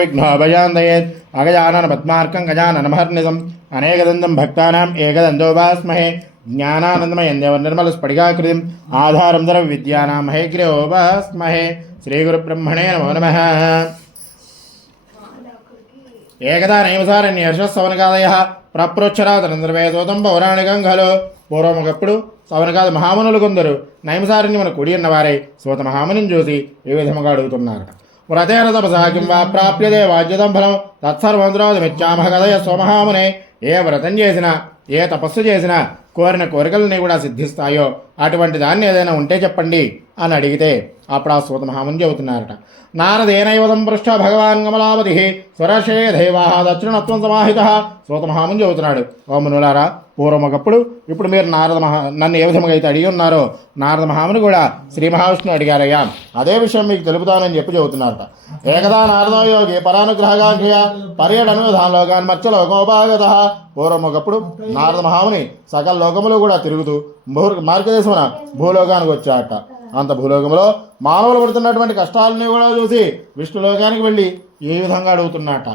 విఘ్నోభయాందయేత్ అగజానన పద్మార్కం గజాననమహర్నిజం అనేకదంతం భక్తానాం ఏకదంతోపాస్మహే జ్ఞానానందమయం దేవ నిర్మల స్ఫటికాకృతిం ఆధారం ధర విద్యానాం హైగ్రీవోపాస్మహే శ్రీగురుబ్రహ్మణే నమో నమ ఏకదా నైమసారణ్యర్షస్సవనకాదయ ప్రప్రోచ్చరాతనందరవేదోతం పౌరాణికం ఖలు పూర్వం ఒకప్పుడు సవనకాద మహామునులు కొందరు నైమసారణ్యమున కుడి ఉన్నవారై సూత మహామునిని చూసి ఈ విధముగా అడుగుతున్నారు వ్రతేన తపసా కిం వా ప్రాప్యతే వాజ్యతం ఫలం తత్సర్వంద్రోదమిచ్చామహ కదయ స్వమహామునే ఏ వ్రతం చేసినా ఏ తపస్సు చేసినా కోరిన కోరికలని కూడా సిద్ధిస్తాయో అటువంటి దాన్ని ఏదైనా ఉంటే చెప్పండి అని అడిగితే అప్పుడు ఆ సూత మహాముని చెబుతున్నారట. నారదేనైవతం పృష్ట భగవాన్ కమలావతి సురశే దైవా దక్షిణత్వం సమాహిత సూత మహాముని చెబుతున్నాడు. ఓ మునులారా పూర్వం ఒకప్పుడు ఇప్పుడు మీరు నారద మహా నన్ను ఏ విధంగా అయితే అడిగి ఉన్నారో నారద మహాముని కూడా శ్రీ మహావిష్ణువు అడిగారయ్యా. అదే విషయం మీకు తెలుపుతానని చెప్పి చెబుతున్నారట. ఏకదా నారదో యోగి పరానుగ్రహగాంక్షయ పర్యటన విధానలోకాన్ మత్స్య లోకోపాగత. పూర్వం ఒకప్పుడు నారద మహాముని సకల లోకములు కూడా తిరుగుతూ భూ మార్గదేశమున భూలోకానికి వచ్చాట అంత భూలోకంలో మానవులు పడుతున్నటువంటి కష్టాలని కూడా చూసి విష్ణులోకానికి వెళ్ళి ఏ విధంగా అడుగుతున్నట్ట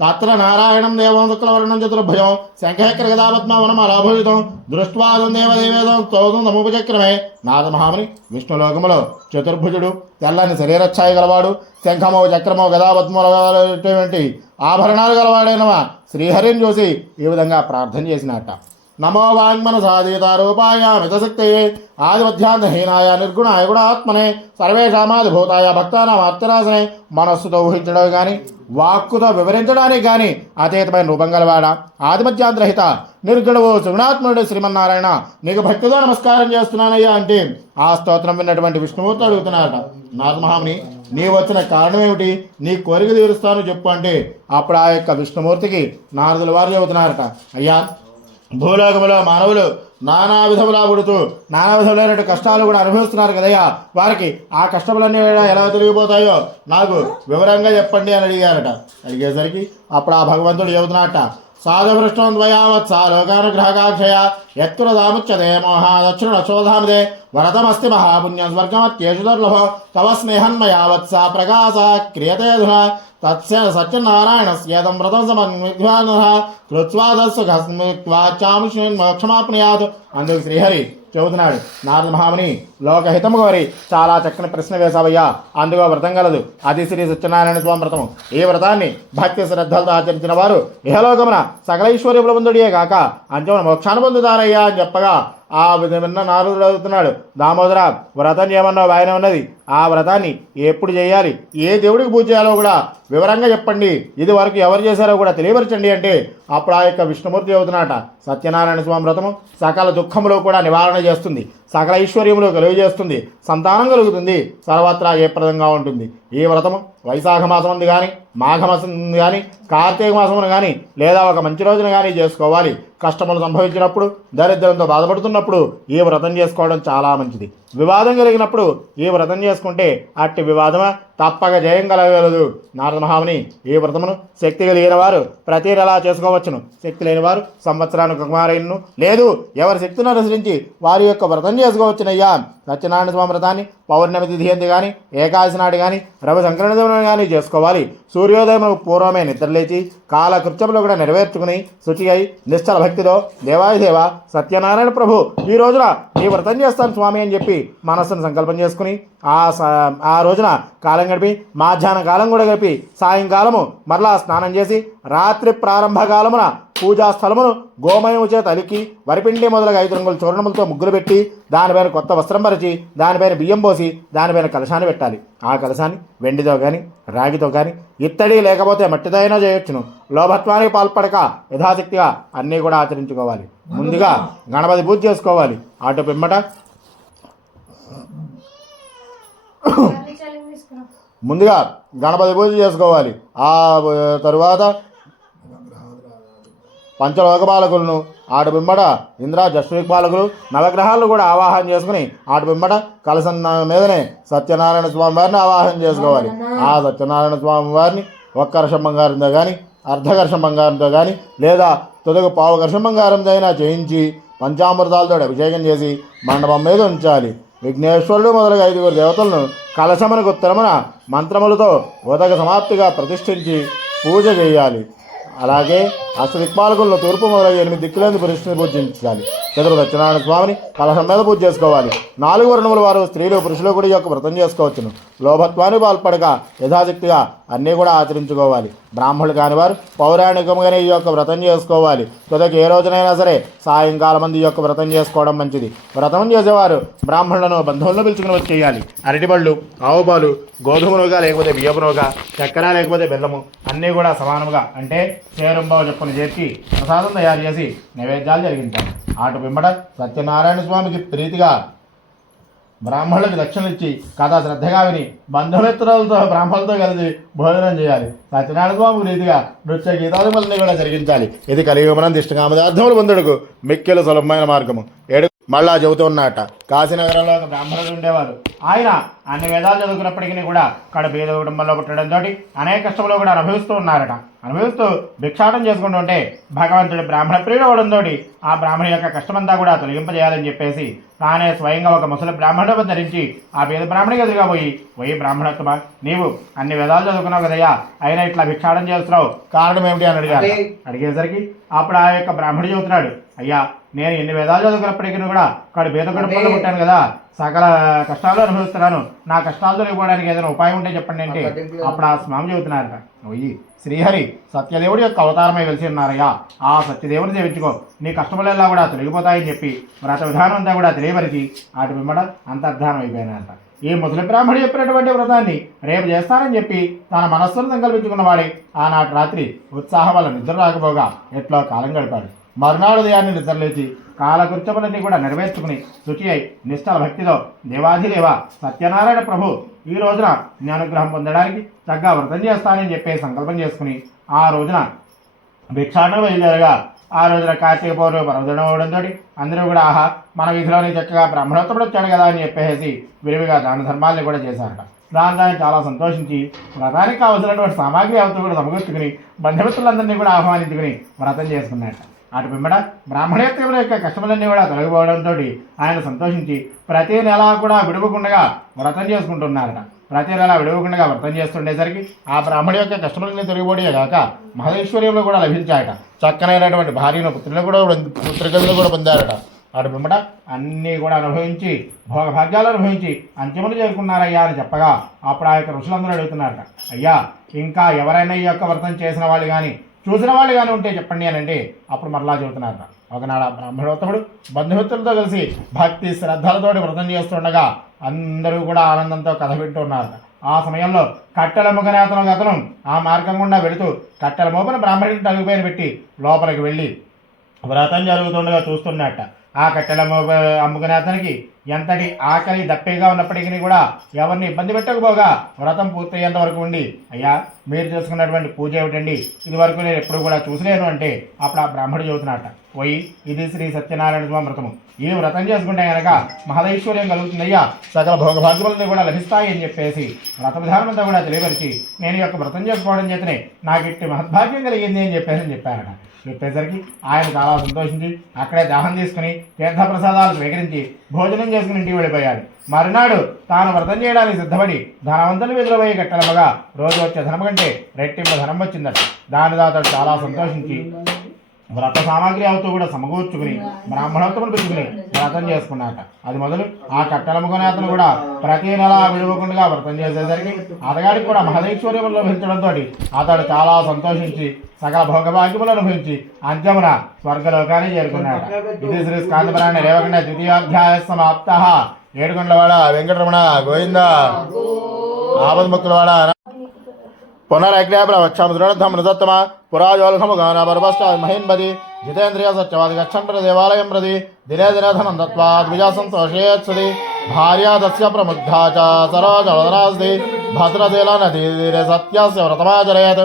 తత్ర నారాయణం దేవం శుక్లవర్ణం చతుర్భుజం శంఖచక్ర గదాపద్మవనం అలాభూషితం దృష్ట్వాదం దేవదేవేదం చౌదం తముపచక్రమే. నారదమహాముని విష్ణులోకములో చతుర్భుజుడు తెల్లని శరీరఛాయ గలవాడు శంఖమో చక్రమో గదాపద్మటువంటి ఆభరణాలు గలవాడైనవా? శ్రీహరిని చూసి ఈ విధంగా ప్రార్థన చేసినట్ట నమో వాంగ్మన సాధీతారూపాయ మితశక్తయే ఆదిమధ్యాంతహీనాయ నిర్గుణాయ గుణాత్మనే సర్వేషామాధిభూతాయ భక్తానాం అర్థనాశనే మనస్సుతో ఊహించడం కానీ వాక్కుతో వివరించడానికి కానీ అతీతమైన రూపం గలవాడ. ఆదిమధ్యాంతరహిత నిర్గుణవు సుగుణాత్ముడు శ్రీమన్నారాయణ నీకు భక్తితో నమస్కారం చేస్తున్నానయ్యా అంటే ఆ స్తోత్రం విన్నటువంటి విష్ణుమూర్తి అడుగుతున్నారట. నారదమహాముని నీ వచ్చిన కారణం ఏమిటి నీ కోరిక తీరుస్తాను చెప్పు అంటే అప్పుడు ఆ యొక్క విష్ణుమూర్తికి నారదుల వారు చెబుతున్నారట. అయ్యా భూలోకములో మానవులు నానా విధములా పుడుతూ నానా విధములైన కష్టాలు కూడా అనుభవిస్తున్నారు కదయ్యా. వారికి ఆ కష్టములన్నీ ఎలా తొలగిపోతాయో నాకు వివరంగా చెప్పండి అని అడిగారట. అడిగేసరికి అప్పుడు ఆ భగవంతుడు చెబుతున్నట్ట సాధభృష్టం ద్వయావత్స లోకానుగ్రహకాక్షయ ఎత్తుల దాముచ్చదే మోహా దక్షిణ శోధామిదే వరతమస్తి మహాపుణ్యం స్వర్గమత్యేషు దుర్లభ తవ స్నేహన్మయా వత్స ప్రకాశ క్రియతే తత్స్య సత్యనారాయణస్యేదం వ్రతం సమన్విధ్వాన కృత్వాదస్సు మోక్షమాప్నుయాత్ అందుకు శ్రీహరి చెబుతున్నాడు. నారద మహాముని లోకహితము కోరి చాలా చక్కని ప్రశ్న వేశావయ్యా. అందుకో వ్రతం కలదు. అది శ్రీ సత్యనారాయణ స్వామి వ్రతము. ఈ వ్రతాన్ని భక్తి శ్రద్ధలతో ఆచరించిన వారు ఇహలోకమున సకల ఐశ్వర్యముల పొందుడియే కాక అంచమున మోక్షాన్ని పొందుతారయ్యా అని చెప్పగా ఆ విన్న నారదుడు అడుగుతున్నాడు దామోదర వ్రతం చేయమన్నావు ఆయన ఉన్నది ఆ వ్రతాన్ని ఎప్పుడు చేయాలి? ఏ దేవుడికి పూజ చేయాలో కూడా వివరంగా చెప్పండి. ఇది వరకు ఎవరు చేశారో కూడా తెలియపరచండి అంటే అప్పుడు ఆ యొక్క విష్ణుమూర్తి అవుతున్నట సత్యనారాయణ స్వామి వ్రతము సకల దుఃఖంలో కూడా నివారణ చేస్తుంది. సకల ఐశ్వర్యములు కలుగజేస్తుంది సంతానం కలుగుతుంది. సర్వత్రా జయప్రదంగా ఉంటుంది. ఈ వ్రతము వైశాఖ మాసం ఉంది కానీ మాఘమాసం ఉంది కానీ కార్తీక మాసమును కానీ లేదా ఒక మంచి రోజున కానీ చేసుకోవాలి. కష్టములు సంభవించినప్పుడు దరిద్రంతో బాధపడుతున్నప్పుడు ఈ వ్రతం చేసుకోవడం చాలా మంచిది. వివాదం కలిగినప్పుడు ఈ వ్రతం చేసుకుంటే అట్టి వివాదమ? తప్పక జయం కలగలదు నారదమహాముని ఈ వ్రతమును? శక్తి కలిగిన వారు ప్రతి నెలా చేసుకోవచ్చును? శక్తి లేని వారు సంవత్సరానికి కుమారును లేదు ఎవరి శక్తిని అనుసరించి వారి యొక్క వ్రతం చేసుకోవచ్చునయ్యా. సత్యనారాయణ స్వామి వ్రతాన్ని పౌర్ణమి తిథి ఎందు కానీ ఏకాదశి నాడు కానీ రవి సంక్రమణ కానీ చేసుకోవాలి. సూర్యోదయం పూర్వమే నిద్రలేచి కాలకృత్యములు కూడా నెరవేర్చుకుని శుచి అయి నిశ్చల భక్తితో దేవాయదేవ సత్యనారాయణ ప్రభు ఈ రోజున ఈ వ్రతం చేస్తాను స్వామి అని చెప్పి మనస్సును సంకల్పం చేసుకుని ఆ స- ఆ రోజున కాలం గడిపి మాధ్యాహ్న కాలం కూడా గడిపి సాయంకాలము మరలా స్నానం చేసి రాత్రి ప్రారంభ కాలమున పూజా స్థలమును గోమయము చేత అలికి వరిపిండి మొదలగు ఐదు రంగుల చూర్ణములతో ముగ్గులు పెట్టి దానిపైన కొత్త వస్త్రం పరిచి దానిపైన బియ్యం పోసి దానిపైన కలశాన్ని పెట్టాలి. ఆ కలశాన్ని వెండితో కానీ రాగితో కానీ ఇత్తడి లేకపోతే మట్టితో అయినా చేయొచ్చును. లోభత్వానికి పాల్పడక యథాశక్తిగా అన్నీ కూడా ఆచరించుకోవాలి. ముందుగా గణపతి పూజ చేసుకోవాలి. అటు పిమ్మట ముందుగా గణపతి పూజ చేసుకోవాలి. ఆ తరువాత పంచలోక పాలకులను ఆటు బిమ్మట ఇంద్ర జస్మిక్ పాలకులు నవగ్రహాలను కూడా ఆవాహన చేసుకుని ఆటు బిమ్మట కలసం మీదనే సత్యనారాయణ స్వామి వారిని ఆవాహన చేసుకోవాలి. ఆ సత్యనారాయణ స్వామి వారిని ఒక్క వర్షం బంగారంతో కానీ అర్ధకర్షం బంగారంతో కానీ లేదా తొలగ పావు వర్షం బంగారంతో అయినా చేయించి పంచామృతాలతో అభిషేకం చేసి మండపం మీద ఉంచాలి. విఘ్నేశ్వరుడు మొదలగు ఐదుగురు దేవతలను కలశమునకు ఉత్తరమున మంత్రములతో ఉదక సమాప్తిగా ప్రతిష్ఠించి పూజ చేయాలి. అలాగే అష్టదిక్పాలకులను తూర్పు మొదలగు ఎనిమిది దిక్కులేని పురుషుని పూజించాలి. చతురు సత్యనారాయణ స్వామిని కలహం మీద పూజ చేసుకోవాలి. నాలుగు వర్ణముల వారు స్త్రీలు పురుషులు కూడా ఈ యొక్క వ్రతం చేసుకోవచ్చును. లోభత్వాన్ని పాల్పడక యథాశక్తిగా అన్నీ కూడా ఆచరించుకోవాలి. బ్రాహ్మణులు కాని వారు పౌరాణికంగానే ఈ యొక్క వ్రతం చేసుకోవాలి. తుదకి ఏ రోజునైనా సరే సాయంకాలం మంది ఈ యొక్క వ్రతం చేసుకోవడం మంచిది. వ్రతం చేసేవారు బ్రాహ్మణులను బంధువులను పిలుచుకుని వచ్చి చేయాలి అరటిపళ్ళు ఆవుపాలు గోధుమలుగా గోధుమ లేకపోతే బియ్యపునుగా చక్కెర లేకపోతే బెల్లము అన్నీ కూడా సమానముగా అంటే చేరుంబావు చెప్పుని చేర్చి ప్రసాదం తయారు చేసి నైవేద్యాలు జరిగించాలి. ఆటు పిమ్మట సత్యనారాయణ స్వామికి ప్రీతిగా బ్రాహ్మణులకు దక్షిణలు ఇచ్చి కథ శ్రద్ధగా విని బంధుమిత్రులతో బ్రాహ్మణులతో కలిసి భోజనం చేయాలి. సత్యనారాయణ రీతిగా నృత్య గీతాదిమల్ని కూడా జరిగించాలి. ఇది కలియుగమనం దిష్టకామదార్థములు పొందుడుకు మిక్కిలు సులభమైన మార్గము. ఏడు మళ్ళా చెబుతున్నట. కాశీనగరంలో ఒక బ్రాహ్మణుడు ఉండేవారు ఆయన అన్ని వేదాలు చదువుకున్నప్పటికీ కూడా కడ పేద కుటుంబంలో పుట్టడంతో అనేక కష్టములు కూడా అనుభవిస్తూ ఉన్నారట. అనుభవిస్తూ భిక్షాటం చేసుకుంటూ ఉంటే భగవంతుడి బ్రాహ్మణ ప్రియుడు అవడంతో ఆ బ్రాహ్మణి యొక్క కష్టమంతా కూడా తొలగింపజేయాలని చెప్పేసి తానే స్వయంగా ఒక ముసలి బ్రాహ్మణుడు ధరించి ఆ పేద బ్రాహ్మణికి ఎదురుగా పోయి పోయి బ్రాహ్మణత్వమా నీవు అన్ని వేదాలు చదువుకున్నావు కదయ్యా అయినా ఇట్లా భిక్షాటం చేస్తున్నావు. కారణం ఏమిటి? అని అడిగారు అడిగేసరికి అప్పుడు ఆ యొక్క బ్రాహ్మణుడు చెబుతున్నాడు అయ్యా నేను ఎన్ని వేదాలు చదువుకున్నప్పటికీ కూడా ఇక్కడ పేద కుటుంబంలో పుట్టాను కదా సకల కష్టాలు అనుభవిస్తున్నాను. నా కష్టాలు తొలగిపోవడానికి ఏదైనా ఉపాయం ఉంటే చెప్పండి అంటే అప్పుడు ఆ స్వామి చెబుతున్నారట ఓయి శ్రీహరి సత్యదేవుడి యొక్క అవతారమై వెలిసి ఉన్నారయ్యా. ఆ సత్యదేవుని సేవించుకో. నీ కష్టములెల్లా కూడా తొలగిపోతాయని చెప్పి వ్రత విధానం అంతా కూడా తెలియపరిచి ఆటి పిమ్మట అంతర్ధానం అయిపోయినారంట. ఈ ముసలి బ్రాహ్మణుడు చెప్పినటువంటి వ్రతాన్ని రేపు చేస్తానని చెప్పి తన మనస్సును సంకల్పించుకున్న వాడే. ఆనాటి రాత్రి ఉత్సాహం వల్ల నిద్ర రాకపోగా ఎట్లో కాలం గడిపాడు. మరునాడు ఉదయాన్ని నిద్రలేచి కాలకృత్యములన్నీ కూడా నెరవేర్చుకుని శుచి అయి నిష్ఠల భక్తితో దేవాధిదేవ సత్యనారాయణ ప్రభు ఈ రోజున జ్ఞానుగ్రహం పొందడానికి చక్కగా వ్రతం చేస్తానని చెప్పే సంకల్పం చేసుకుని ఆ రోజున భిక్షాటన బయలుదేరగా ఆ రోజున కార్తీక పౌర్ణమి పర్వదినం అవడంతో అందరూ కూడా ఆహా మన వీధిలోని చక్కగా బ్రహ్మణోత్తముడు వచ్చాడు కదా అని చెప్పేసి విరివిగా దాన ధర్మాల్ని కూడా చేశారట. దాని దాన్ని చాలా సంతోషించి వ్రతానికి కావలసినటువంటి సామాగ్రి అవతూ కూడా సమకూర్చుకుని బంధుమిత్రులందరినీ కూడా ఆహ్వానించుకుని వ్రతం చేసుకున్నట్ట అటు పిమ్మడ బ్రాహ్మణేత్రుల యొక్క కష్టములన్నీ కూడా తొలగిపోవడంతో ఆయన సంతోషించి ప్రతి నెల కూడా విడువకుండా వ్రతం చేసుకుంటున్నారట. ప్రతి నెల విడవకుండా వ్రతం చేస్తుండేసరికి ఆ బ్రాహ్మణి యొక్క కష్టములన్నీ తొలగిపోయే కాక మహదేశ్వర్యంలో కూడా లభించాయట. చక్కనైనటువంటి భార్యను పుత్రులు కూడా పుత్రికలను కూడా పొందారట. అటు పిమ్మట అన్నీ కూడా అనుభవించి భోగభాగ్యాలు అనుభవించి అంత్యములు చేరుకున్నారయ్యా అని చెప్పగా అప్పుడు ఆ యొక్క ఋషులందరూ అడుగుతున్నారట. అయ్యా ఇంకా ఎవరైనా ఈ యొక్క వ్రతం చేసిన వాళ్ళు కానీ చూసిన వాళ్ళు కానీ ఉంటే చెప్పండి అని అప్పుడు మరలా చూస్తున్నారు ఒకనాడు బ్రహ్మణోత్తముడు బంధుమిత్రులతో కలిసి భక్తి శ్రద్ధలతోటి వ్రతం చేస్తుండగా అందరూ కూడా ఆనందంతో కథ వింటున్నారు ఆ సమయంలో కట్టెల ముఖనే అతను ఆ మార్గం గుండా వెళుతూ కట్టెల మోపన బ్రాహ్మణుడిని తగుపైన పెట్టి లోపలికి వెళ్ళి వ్రతం జరుగుతుండగా చూస్తున్నట్ట ఆ కట్టెల మోప అమ్ముకునే అతనికి ఎంతటి ఆకలి దప్పిగా ఉన్నప్పటికీ కూడా ఎవరిని ఇబ్బంది పెట్టకపోగా వ్రతం పూర్తయ్యేంత వరకు ఉండి అయ్యా మీరు చేసుకున్నటువంటి పూజ ఏమిటండి? ఇది వరకు నేను ఎప్పుడు కూడా చూసలేను అంటే అప్పుడు ఆ బ్రాహ్మడు చెబుతున్నట్ట పోయి ఇది శ్రీ సత్యనారాయణ స్వామి వ్రతము. ఈ వ్రతం చేసుకుంటే కనుక మహదైశ్వర్యం కలుగుతుందయ్యా. సకల భోగభాగ్యములన్నీ కూడా లభిస్తాయి అని చెప్పేసి వ్రత విధానం అంతా కూడా తెలియపరిచి నేను యొక్క వ్రతం చేసుకోవడం చేతనే నాకు ఇట్టి మహద్భాగ్యం కలిగింది అని చెప్పేసి అని చెప్పారట. చెప్పేసరికి ఆయన చాలా సంతోషించి అక్కడే దాహం తీసుకుని తీర్థప్రసాదాలు స్వీకరించి భోజనం చేసుకుని ఇంటికి వెళ్ళిపోయాడు. మరునాడు తాను వ్రతం చేయడానికి సిద్ధపడి ధనవంతుని వెదురబోయి కట్టలమగా రోజు వచ్చే ధనం కంటే రెట్టింపు ధనం వచ్చిందట. దానితో చాలా సంతోషించి వ్రత సామాగ్రి అవుతూ కూడా సమకూర్చుకుని బ్రాహ్మణోత్తములు పెట్టుకుని వ్రతం చేసుకున్నాక అది మొదలు ఆ కట్టెలముకునే అతను కూడా ప్రతి నెల విడవకుండా వ్రతం చేసేసరికి అతగాడికి కూడా మహదైశ్వర్యములు లభించడంతో అతడు చాలా సంతోషించి సకల భోగభాగ్యములు అనుభవించి అంత్యమున స్వర్గలోకాన్ని చేరుకున్నాడు ఇది శ్రీ స్కాంతపురాణ రేవకండ ద్వితీయాధ్యాయ సమాప్త. ఏడుకొండలవాడ వెంకటరమణ గోవింద. ఆపదముక్కులవాడ పునరగ్నేపల पुनरग्रहप्रवच्छामृणद्धमृतत्तम पुराजोल्घमुगानाबर्वश्च महेन्मदि जितेन्द्रियसत्यवादि गच्छन् प्रति देवालयं प्रति दिने दिने धनं दत्त्वा द्विजासं शोषयत्सति भार्या तस्य प्रमुग्धा च सरोजवदनास्ति भद्रशीलनदीरे सत्यस्य व्रतमाचरयत्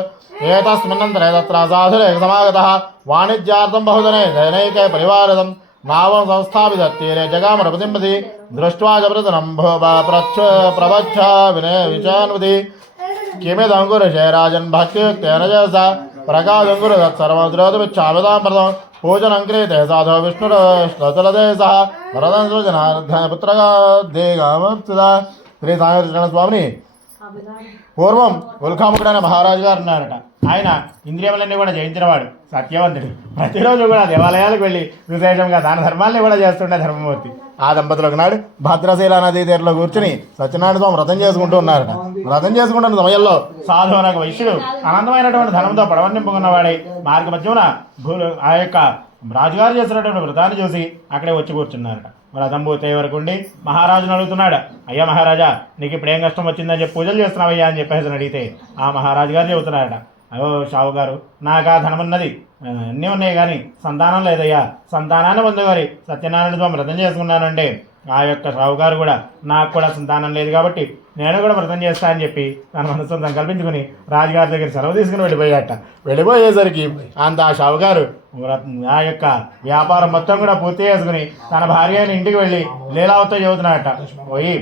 एतस्मिन्नन्तरे तत्र साधुरेकसमागतः वाणिज्यार्थं बहुजने जनैके परिवारदं नावं संस्थापितत्तीरे जगामरपतिं प्रति दृष्ट्वा च प्रवच्छ विनय विचान्वति కిమిదంగురు జయరాజన్ భక్తియుక్తేన చేస ప్రకాదంగురు తత్సర్వద్రోతమిచ్చామృతామృతం పూజనం క్రియతే సాధో విష్ణురతులదే సహ వరదం సూచన పుత్రగా శ్రీ సాయి స్వామిని పూర్వం ఉల్కాముఖుడైన మహారాజు గారు ఉన్నారట. ఆయన ఇంద్రియములన్నీ కూడా జయించినవాడు సత్యవంతుడు. ప్రతిరోజు కూడా దేవాలయాలకు వెళ్ళి విశేషంగా దాన ధర్మాల్ని కూడా చేస్తుండే ధర్మమూర్తి. ఆ దంపతులకు నాడు భద్రశీల నదీ తీరులో కూర్చుని సత్యనారాయణ స్వామి వ్రతం చేసుకుంటూ ఉన్నారట. వ్రతం చేసుకుంటున్న సమయంలో సాధువు నాకు వైశ్యుడు అనంతమైనటువంటి ధనంతో పడవన్నింపుకున్నవాడై మార్గ మధ్యమున భూ ఆ యొక్క రాజుగారు చేసినటువంటి వ్రతాన్ని చూసి అక్కడే వచ్చి కూర్చున్నారట. వ్రతం పూర్తయ్యే వరకు ఉండి? మహారాజును అడుగుతున్నాడు. అయ్యా మహారాజా నీకు ఇప్పుడు ఏం కష్టం వచ్చిందని చెప్పి పూజలు చేస్తున్నావయ్యా అని చెప్పేసి అడిగితే ఆ మహారాజు గారు చెబుతున్నాడట అయ్యో షావు గారు నాకు ఆ ధనమున్నది అన్నీ ఉన్నాయి కానీ సంతానం లేదయ్యా. సంతానాన్ని పొందగారి సత్యనారాయణ స్వామి వ్రతం చేసుకున్నానంటే ఆ యొక్క షావుగారు కూడా నాకు కూడా సంతానం లేదు కాబట్టి నేను కూడా వ్రతం చేస్తా అని చెప్పి తన మనసును కల్పించుకుని రాజుగారి దగ్గర సెలవు తీసుకుని వెళ్ళిపోయాట. వెళ్ళిపోయేసరికి అంత ఆ షావుగారు ఆ యొక్క వ్యాపారం మొత్తం కూడా పూర్తి చేసుకుని తన భార్య ఇంటికి వెళ్ళి లీలావతో చెబుతున్నాడట పోయి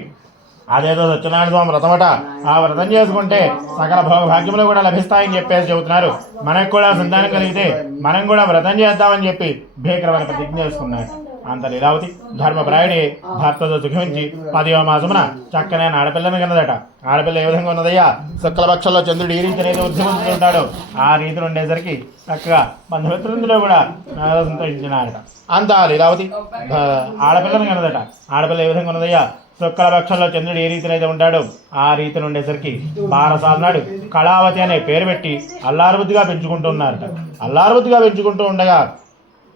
అదేదో సత్యనారాయణ స్వామి వ్రతమట. ఆ వ్రతం చేసుకుంటే సకల భోగ భాగ్యములు కూడా లభిస్తాయని చెప్పేసి చెబుతున్నారు. మనకు కూడా సంతానం కలిగితే మనం కూడా వ్రతం చేద్దామని చెప్పి భీకరమైన ప్రతిజ్ఞ చేసుకున్నాడు. అంత లీలావతి ధర్మప్రాయుడి భర్తతో సుఖించి పదివ మాసమున చక్కనే ఆడపిల్లని కన్నదట ఆడపిల్ల ఏ విధంగా ఉన్నదయ్యా? శుక్లపక్షంలో చంద్రుడు ఈ రీతి అయితే ఉద్యమిస్తుంటాడు ఆ రీతిలో ఉండేసరికి చక్కగా బంధుమిత్రులందరూ కూడా సంతోషించినారట. అంత లీలావతి ఆడపిల్లని కన్నదట ఆడపిల్ల ఏ విధంగా ఉన్నదయ్యా? శుక్లపక్షంలో చంద్రుడు ఏ రీతిలో అయితే ఉంటాడు ఆ రీతిలో ఉండేసరికి బారసాల నాడు కళావతి అనే పేరు పెట్టి అల్లారుబుద్ధిగా పెంచుకుంటున్నారట అల్లారుబుద్ధిగా పెంచుకుంటూ ఉండగా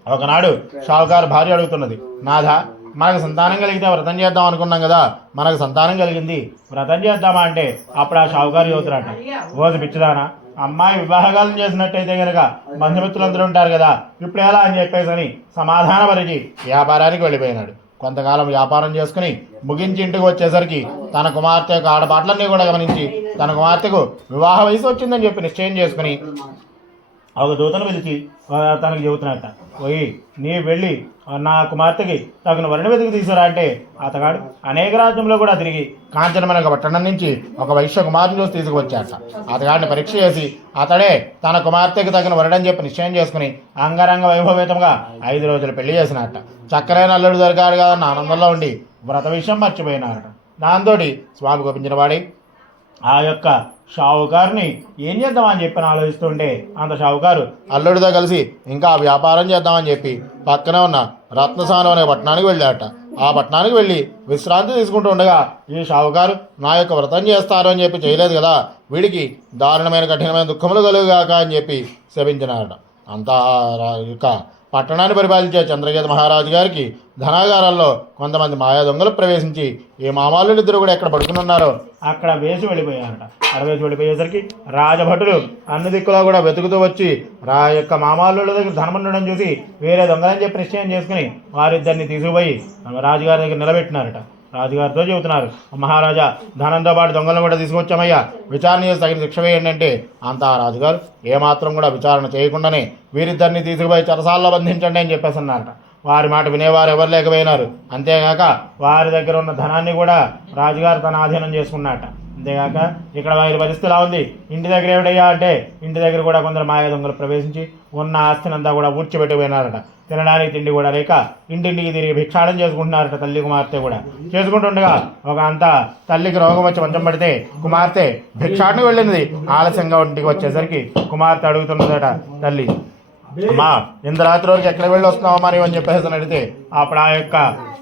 ఒకనాడు షావుకారు భార్య అడుగుతున్నది నాథ మనకు సంతానం కలిగితే వ్రతం చేద్దాం అనుకున్నాం కదా మనకు సంతానం కలిగింది వ్రతం చేద్దామా? అంటే అప్పుడు ఆ షావుకారు చదువుతున్నట్ట రోజు పిచ్చిదానా అమ్మాయి వివాహకాలం చేసినట్టయితే కనుక బంధుమిత్రులందరూ ఉంటారు కదా ఇప్పుడు ఎలా? అని చెప్పేసి అని సమాధానపరిచి వ్యాపారానికి వెళ్ళిపోయినాడు. కొంతకాలం వ్యాపారం చేసుకుని ముగించి ఇంటికి వచ్చేసరికి తన కుమార్తె యొక్క ఆడపాట్లన్నీ కూడా గమనించి తన కుమార్తెకు వివాహ వయసు వచ్చిందని చెప్పి నిశ్చయం చేసుకుని ఒక దూతను పిలిచి తనకు చెబుతున్నట్ట పోయి నీ వెళ్ళి నా కుమార్తెకి తగిన వరుణ వెతికి తీసుకురా. అంటే అతగాడు అనేక రాజ్యంలో కూడా తిరిగి కాంచనమైన ఒక పట్టణం నుంచి ఒక వైశ్య కుమారుని చూసి తీసుకువచ్చాట అతగాడిని పరీక్ష చేసి అతడే తన కుమార్తెకి తగిన వరుడని చెప్పి నిశ్చయం చేసుకుని అంగరంగ వైభవేతంగా ఐదు రోజులు పెళ్ళి చేసినట్ట చక్కరైన అల్లుడు దొరికాడు కదా అన్న ఆనందంలో ఉండి వ్రత విషయం మర్చిపోయినారట. దాంతో స్వామి గోపించిన వాడి ఆ యొక్క షావుకారుని ఏం చేద్దామని చెప్పి ఆలోచిస్తుంటే అంత షావుకారు అల్లుడితో కలిసి ఇంకా వ్యాపారం చేద్దామని చెప్పి పక్కనే ఉన్న రత్నసానం అనే పట్టణానికి వెళ్ళాట ఆ పట్టణానికి వెళ్ళి విశ్రాంతి తీసుకుంటూ ఉండగా ఈ షావుకారు నా యొక్క వ్రతం చేస్తారు అని చెప్పి చేయలేదు కదా వీడికి దారుణమైన కఠినమైన దుఃఖములు కలుగుగాక అని చెప్పి శపించినారట. అంతా రా- యొక్క పట్టణాన్ని పరిపాలించే చంద్రగేత మహారాజు గారికి ధనాగారాల్లో కొంతమంది మాయా దొంగలు ప్రవేశించి ఈ మామాళ్ళు ఇద్దరు కూడా ఎక్కడ పడుకుని ఉన్నారో అక్కడ వేసి వెళ్ళిపోయారట. అక్కడ వేసి వెళ్ళిపోయేసరికి రాజభటులు అన్ని దిక్కులో కూడా వెతుకుతూ వచ్చి రా యొక్క మామాలు దగ్గర ధనముండడం చూసి వేరే దొంగలని చెప్పి నిశ్చయం చేసుకుని వారిద్దరిని తీసుకుపోయి రాజుగారి దగ్గర నిలబెట్టినారట. రాజుగారితో చెబుతున్నారు. మహారాజా ధనంతో పాటు దొంగలను కూడా తీసుకొచ్చామయ్యా. విచారణ చేసి తగిన శిక్ష వేయండి అంటే అంతా రాజుగారు ఏమాత్రం కూడా విచారణ చేయకుండానే వీరిద్దరిని తీసుకుపోయి చెరసాల్లో బంధించండి అని చెప్పేసి అన్నారట. వారి మాట వినేవారు ఎవరు లేకపోయినారు. అంతేగాక వారి దగ్గర ఉన్న ధనాన్ని కూడా రాజుగారు తన ఆధీనం చేసుకున్నట అంతేగాక ఇక్కడ వారి పరిస్థితి ఎలా ఉంది? ఇంటి దగ్గర ఏమిటయ్యా అంటే ఇంటి దగ్గర కూడా కొందరు మాయ దొంగలు ప్రవేశించి ఉన్న ఆస్తినంతా కూడా ఊడ్చిపెట్టిపోయినారట. తినడానికి తిండి కూడా లేక ఇంటింటికి తిరిగి భిక్షాటం చేసుకుంటున్నారట తల్లి కుమార్తె కూడా. చేసుకుంటుండగా ఒక అంత తల్లికి రోగం వచ్చి మంచం పడితే కుమార్తె భిక్షాటం వెళ్ళింది. ఆలస్యంగా ఇంటికి వచ్చేసరికి కుమార్తె అడుగుతున్నదట తల్లి అమ్మా ఇంత రాత్రి వరకు ఎక్కడ వెళ్ళి వస్తున్నావు మరి అని చెప్పేసి అడిగితే అప్పుడు ఆ యొక్క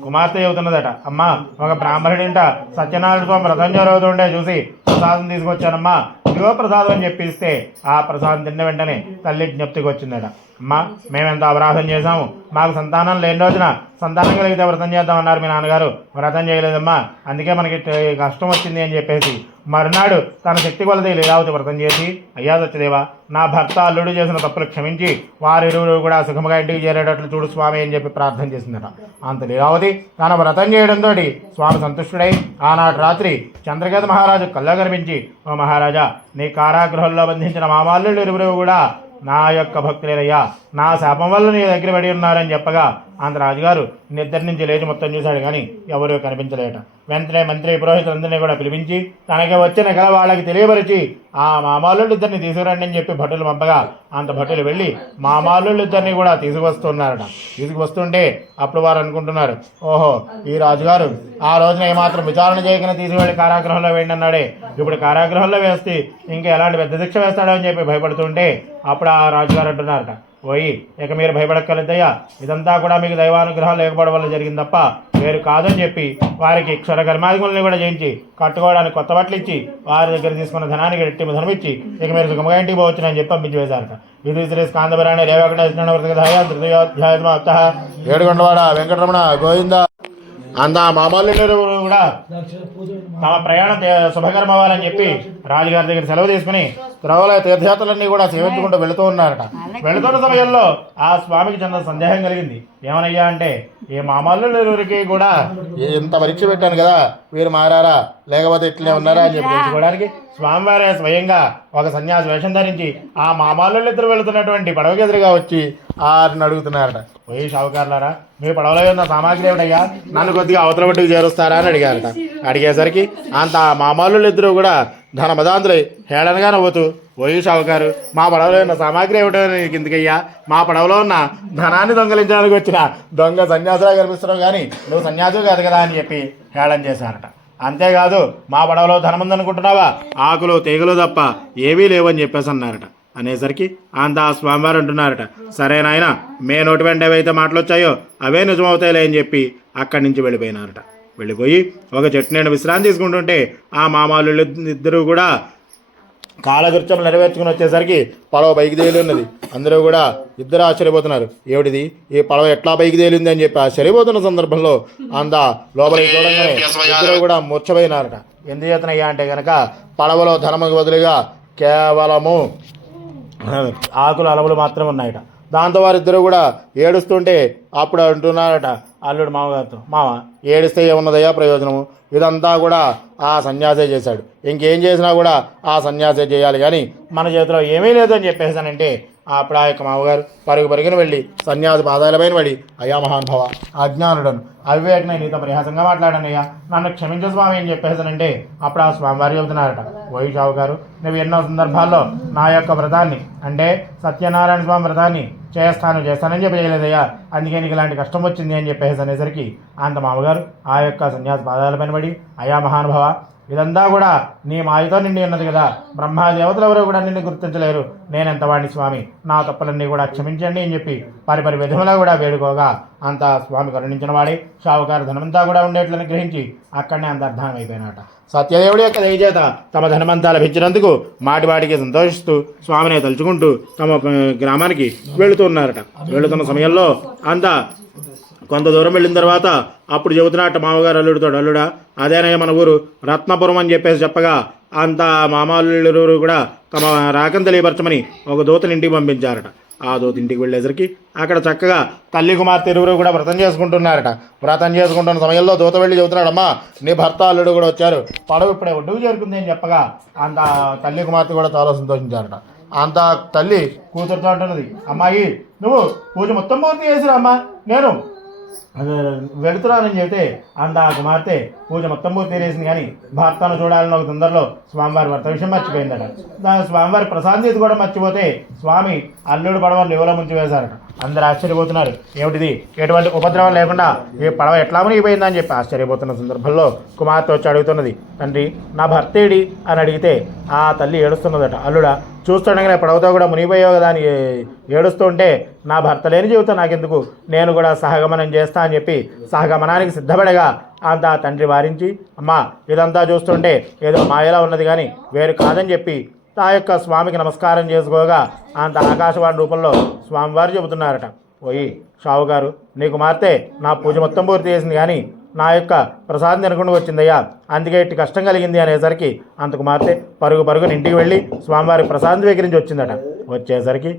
కుమార్తె చెబుతున్నదట అమ్మా ఒక బ్రాహ్మణుడింట సత్యనారాయణ స్వామి వ్రతం జరుగుతుండే చూసి ప్రసాదం తీసుకొచ్చానమ్మా. ఇదిగో ప్రసాదం అని చెప్పిస్తే ఆ ప్రసాదం తిన్న వెంటనే తల్లి జ్ఞప్తికి వచ్చిందట. అమ్మా మేమెంత అపరాధం చేశాము. మాకు సంతానం లేని రోజున సంతానం కలిగితే వ్రతం చేద్దామన్నారు మీ నాన్నగారు. వ్రతం చేయలేదమ్మా. అందుకే మనకి కష్టం వచ్చింది అని చెప్పేసి మరునాడు తన శక్తి కొలది లీలావతి వ్రతం చేసి అయ్యా సత్యదేవా నా భర్త అల్లుడు చేసిన తప్పులు క్షమించి వారిరువురు కూడా సుఖముగా ఇంటికి చేరేటట్లు చూడు స్వామి అని చెప్పి ప్రార్థన చేసిందట. అంత లీలావతి తన వ్రతం చేయడంతో స్వామి సంతుష్టుడై ఆనాటి రాత్రి చంద్రకేత మహారాజు కల్లో కనిపించి ఓ మహారాజా నీ కారాగృహంలో బంధించిన మామాళ్ళు ఇరువురు కూడా నా యొక్క భక్తులేనయ్యా నా శాపం వల్ల నీ దగ్గర పడి ఉన్నారని చెప్పగా ఆంధ్ర రాజుగారు నిద్ర నుంచి లేచి మొత్తం చూశాడు కానీ ఎవరూ కనిపించలేట. వెంటనే మంత్రి పురోహితులందరినీ కూడా పిలిపించి తనకి వచ్చిన కళ వాళ్ళకి తెలియపరిచి ఆ మామాలు ఇద్దరిని తీసుకురండి అని చెప్పి భటులు పంపగా అంత భటులు వెళ్ళి మామాలు ఇద్దరిని కూడా తీసుకువస్తున్నారట. తీసుకువస్తుంటే అప్పుడు వారు అనుకుంటున్నారు ఓహో ఈ రాజుగారు ఆ రోజున ఏమాత్రం విచారణ చేయకుండా తీసుకువెళ్ళి కారాగృహంలో వేయండి అన్నాడే. ఇప్పుడు కారాగృహంలో వేస్తే ఇంకా ఎలాంటి పెద్ద శిక్ష వేస్తాడో అని చెప్పి భయపడుతుంటే అప్పుడు ఆ రాజుగారు అంటున్నారట పోయి ఇక మీరు భయపడక్కర్లేదయ్యా. ఇదంతా కూడా మీకు దైవానుగ్రహం లేకపోవడం వల్ల జరిగింది తప్ప వేరు కాదని చెప్పి వారికి క్షర కర్మాధికుల్ని కూడా చేయించి కట్టుకోవడానికి కొత్త బట్టలు ఇచ్చి వారి దగ్గర తీసుకున్న ధనానికి రెట్టి ధనం ఇచ్చి ఇక మీరు సుఖంగా ఇంటికి పోవచ్చునని అని చెప్పి పంపించి వేశారట. ఇది శ్రీ స్కాందపురాణి రేవకండ వర్తకధాయ తృతీయోధ్యాయమాప్త ఏడుగొండవాడ వెంకటరమణ గోవింద. అందా మామూలు కూడా తమ ప్రయాణం తే- శుభకరం అవ్వాలని చెప్పి రాజుగారి దగ్గర సెలవు తీసుకుని త్రవల తీర్థయాత్రలన్నీ కూడా సేవించుకుంటూ వెళుతూ ఉన్నారట. వెళుతున్న సమయంలో ఆ స్వామికి చిన్న సందేహం కలిగింది. ఏమనయ్యా అంటే ఈ మామూలుకి కూడా ఇంత పరీక్ష పెట్టాను కదా వీరు మారారా? లేకపోతే ఇట్లే ఉన్నారా? అని చెప్పి తెలుసుకోవడానికి స్వామివారే స్వయంగా ఒక సన్యాసి వేషం ధరించి ఆ మామాళ్ళు ఇద్దరు వెళుతున్నటువంటి పడవకి ఎదురుగా వచ్చి ఆరుని అడుగుతున్నారట. పోయి షావుకారులారా మీ పడవలో ఉన్న సామాగ్రి ఏమిటయ్యా? నన్ను కొద్దిగా అవతల పట్టుకు చేరుస్తారా? అని అడిగారట. అడిగేసరికి అంత ఆ ఇద్దరు కూడా ధనమదాంతులై హేళనగా నవ్వుతూ పోయి షావుకారు మా పడవలో ఉన్న సామాగ్రి ఏమిటో నీకు ఎందుకయ్యా? మా పడవలో ఉన్న ధనాన్ని దొంగలించడానికి వచ్చిన దొంగ సన్యాసిగా కనిపిస్తున్నావు కానీ నువ్వు సన్యాసి కాదు కదా? అని చెప్పి హేళన చేశారట. అంతేకాదు మా పడవలో ధనముందనుకుంటున్నావా? ఆకులు తీగలు తప్ప ఏవీ లేవని చెప్పేసి అన్నారట. అనేసరికి అంతా స్వామివారు అంటున్నారట. సరే నాయన మే నోటి వెంట ఏవైతే మాటలు వచ్చాయో అవే నిజమవుతాయిలే అని చెప్పి అక్కడి నుంచి వెళ్ళిపోయినారట. వెళ్ళిపోయి ఒక చెట్టు నేను విశ్రాంతి తీసుకుంటుంటే ఆ మామాలు ఇద్దరు కూడా కాలకృత్యం నెరవేర్చుకుని వచ్చేసరికి పడవ పైకి తేలి ఉన్నది. అందరూ కూడా ఇద్దరు ఆశ్చర్యపోతున్నారు. ఏమిటిది? ఈ పడవ ఎట్లా పైకి తేలింది అని చెప్పి ఆశ్చర్యపోతున్న సందర్భంలో అంత లోపలికి చూడంగానే ఇద్దరు కూడా మూర్ఛపోయినారట. ఎందుచేతనయ్యా అంటే కనుక పడవలో ధనముకు బదులుగా కేవలము ఆకులు అలములు మాత్రమే ఉన్నాయట. దాంతో వారిద్దరూ కూడా ఏడుస్తుంటే అప్పుడు అంటున్నారట అల్లుడు మామగారితో మామ ఏడిస్తే ఏమున్నదయ్యా ప్రయోజనము? ఇదంతా కూడా ఆ సన్యాసే చేశాడు. ఇంకేం చేసినా కూడా ఆ సన్యాసే చేయాలి. కానీ మన చేతిలో ఏమీ లేదని చెప్పేసానంటే అప్పుడు ఆ యొక్క మామగారు పరుగు పరుగున వెళ్ళి సన్యాసి పాదాలపైన పడి అయ్యా మహానుభవ అజ్ఞానుడను అవివేకనై నీతో పరిహాసంగా మాట్లాడానయ్యా. నన్ను క్షమించు స్వామి అని చెప్పేసానంటే అప్పుడు ఆ స్వామివారు చెబుతున్నారట వైషావు గారు నువ్వు ఎన్నో సందర్భాల్లో నా యొక్క వ్రతాన్ని అంటే సత్యనారాయణ స్వామి వ్రతాన్ని చేస్తాను చేస్తానని చెప్పి చేయలేదయ్యా అందుకే నీకు ఇలాంటి కష్టం వచ్చింది అని చెప్పేసి అనేసరికి అంత మామగారు ఆ యొక్క సన్యాసి పాదాలపైన పడి అయా మహానుభవ ఇదంతా కూడా నీ మాయతో నిండి ఉన్నది కదా. బ్రహ్మాదేవతలు ఎవరు కూడా నిన్ను గుర్తించలేరు. నేనెంత వాడిని స్వామి? నా తప్పులన్నీ కూడా క్షమించండి అని చెప్పి పరిపరి విధములా కూడా వేడుకోగా అంత స్వామి కరుణించిన వాడే. షావుకారు ధనమంతా కూడా ఉండేట్లని గ్రహించి అక్కడనే అంత అర్థం సత్యదేవుడి యొక్క దయచేత తమ ధనమంతా లభించినందుకు మాటివాటికి సంతోషిస్తూ స్వామిని తలుచుకుంటూ తమ గ్రామానికి వెళుతున్నారట వెళుతున్న సమయంలో అంతా కొంత దూరం వెళ్ళిన తర్వాత అప్పుడు చెబుతున్నట్టు మామగారు అల్లుడితో అల్లుడా అదేనయ్య మన ఊరు రత్నపురం అని చెప్పేసి చెప్పగా అంత మామల్లుడు కూడా తమ రాకం తెలియపరచమని ఒక దూతని ఇంటికి పంపించారట. ఆ దూత ఇంటికి వెళ్ళేసరికి అక్కడ చక్కగా తల్లి కుమార్తె ఇరువురు కూడా వ్రతం చేసుకుంటున్నారట. వ్రతం చేసుకుంటున్న సమయంలో దూత వెళ్ళి చెబుతున్నాడమ్మా నీ భర్త అల్లుడు కూడా వచ్చారు. పడవ ఇప్పుడే ఒడ్డుకు చేరుకుంది అని చెప్పగా అంత తల్లి కుమార్తె కూడా చాలా సంతోషించారట. అంత తల్లి కూతురుతో అంటున్నది అమ్మాయి నువ్వు పూజ మొత్తం పూర్తి చేసిరా అమ్మా నేను వెళుతున్నానని చెబితే అంత ఆ కుమార్తె పూజ మొత్తం పూర్తి చేసింది కానీ భర్తను చూడాలని ఒక తొందరలో స్వామివారి భర్త విషయం మర్చిపోయిందట. దాని స్వామివారి ప్రశాంతిత కూడా మర్చిపోతే స్వామి అల్లుడు పడవలు నివలో ముంచి వేశారట. అందరు ఆశ్చర్యపోతున్నారు. ఏమిటిది? ఎటువంటి ఉపద్రవం లేకుండా ఈ పడవ ఎట్లా మునిగిపోయిందని చెప్పి ఆశ్చర్యపోతున్న సందర్భంలో కుమార్తె వచ్చి అడుగుతున్నది తండ్రి నా భర్త ఏడి అని అడిగితే ఆ తల్లి ఏడుస్తున్నదట. అల్లుడా చూస్తుండగానే పడవతో కూడా మునిగిపోయావు కదా అని ఏడుస్తుంటే నా భర్త లేని జీవితం నాకెందుకు? నేను కూడా సహగమనం చేస్తా అని చెప్పి సహగమనానికి సిద్ధపడగా అంత ఆ తండ్రి వారించి అమ్మా ఇదంతా చూస్తుంటే ఏదో మాయలా ఉన్నది కానీ వేరు కాదని చెప్పి ఆ యొక్క స్వామికి నమస్కారం చేసుకోగా అంత ఆకాశవాణి రూపంలో స్వామివారు చెబుతున్నారట. పోయి షావు గారు మారితే నా పూజ మొత్తం పూర్తి చేసింది కానీ నా యొక్క ప్రసాదం తినకుండా వచ్చిందయ్యా. అందుకే ఇట్టి కష్టం కలిగింది అనేసరికి అంతకు మారితే పరుగు పరుగున ఇంటికి వెళ్ళి స్వామివారి ప్రసాదం స్వీకరించి వచ్చిందట. వచ్చేసరికి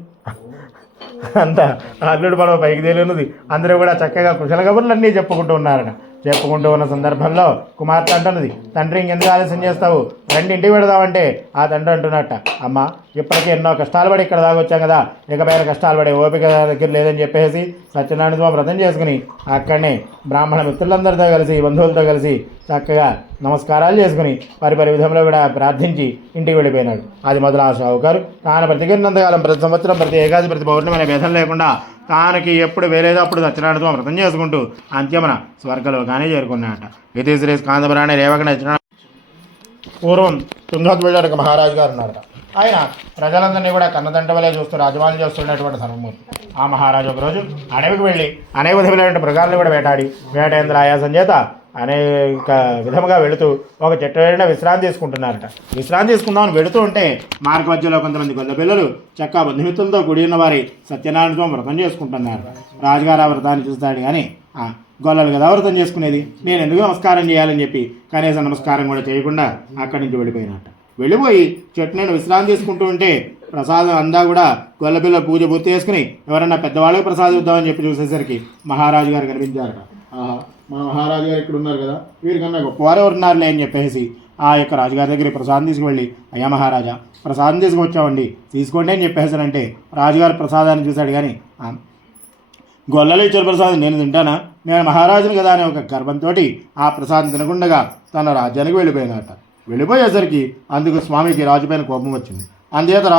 అంత అల్లుడు పడవ పైకి తేలినది. అందరూ కూడా చక్కగా కుశల కబుర్లు అన్నీ చెప్పుకుంటూ ఉన్నారట. చెప్పుకుంటూ ఉన్న సందర్భంలో కుమార్తె అంటున్నది తండ్రి ఇంకెందుకు ఆలస్యం చేస్తావు? రెండు ఇంటికి పెడదామంటే ఆ తండ్రి అంటున్నట్ట అమ్మ ఇప్పటికీ ఎన్నో కష్టాలు పడి ఇక్కడ దాగొచ్చాం కదా ఇకపైన కష్టాలు పడే ఓపిక దగ్గర లేదని చెప్పేసి సత్యనారాయణ స్వామి వ్రతం చేసుకుని అక్కడనే బ్రాహ్మణ మిత్రులందరితో కలిసి బంధువులతో కలిసి చక్కగా నమస్కారాలు చేసుకుని పరి పరి విధంలో కూడా ప్రార్థించి ఇంటికి వెళ్ళిపోయినాడు. అది మొదలు ఆ షావుకారు. తాను బ్రతికినంతకాలం ప్రతి సంవత్సరం ప్రతి ఏకాది ప్రతి పౌర్ణమైన భేదం లేకుండా తానకి ఎప్పుడు వేలేదో అప్పుడు సత్యనారాయణతో వ్రతం చేసుకుంటూ అంత్యమన స్వర్గలోకానే చేరుకున్నాడట. ఇది శ్రీ స్కాందపురాణ రేవక సత్యనారాయణ పూర్వం తుంగధ్వజుడు మహారాజు గారు ఉన్నారట. ఆయన ప్రజలందరినీ కూడా కన్నదండ వలె చూస్తూ రాజమాలు చేస్తున్నటువంటి సర్వమూర్తి ఆ మహారాజు ఒకరోజు అడవికి వెళ్ళి అనేక విధమైనటువంటి మృగాలను కూడా వేటాడి వేటేంద్ర ఆయాసం చేత అనేక విధముగా వెళుతూ ఒక చెట్టు విశ్రాంతి తీసుకుంటున్నారట. విశ్రాంతి తీసుకుందామని వెళుతూ ఉంటే మార్గ మధ్యలో కొంతమంది గొల్ల పిల్లలు చక్క బంధుమిత్రులతో కూడిన వారి సత్యనారాయణ స్వామి వ్రతం చేసుకుంటున్నారు. రాజుగారు ఆ వ్రతాన్ని చూస్తాడు కానీ ఆ గొల్లలు కదా వ్రతం చేసుకునేది? నేను ఎందుకు నమస్కారం చేయాలని చెప్పి కనీసం నమస్కారం కూడా చేయకుండా అక్కడి నుంచి వెళ్ళిపోయినట్ట వెళ్ళిపోయి చెట్టు నేను విశ్రాంతి తీసుకుంటూ ఉంటే ప్రసాదం అందా కూడా గొల్లపిల్ల పూజ పూర్తి చేసుకుని ఎవరన్నా పెద్దవాళ్ళకి ప్రసాదం ఇద్దామని చెప్పి చూసేసరికి మహారాజు గారు కనిపించారట. ఆహా. మా మహారాజు గారు ఇక్కడ ఉన్నారు కదా వీరికన్నా గొప్పవారు ఉన్నారులే అని చెప్పేసి ఆ యొక్క రాజుగారి దగ్గర ప్రసాదం తీసుకువెళ్ళి అయ్యా మహారాజా ప్రసాదం తీసుకొచ్చామండి తీసుకోండి అని చెప్పేసానంటే రాజుగారు ప్రసాదాన్ని చూశాడు కానీ "ఆ, గొల్లలు ఇచ్చిన ప్రసాదం నేను తింటానా? నేను మహారాజుని కదా అనే ఒక గర్వంతో ఆ ప్రసాదం తినకుండగా తన రాజ్యానికి వెళ్ళిపోయినట వెళ్ళిపోయేసరికి అందుకు స్వామికి రాజుపైన కోపం వచ్చింది. అందుచేత రా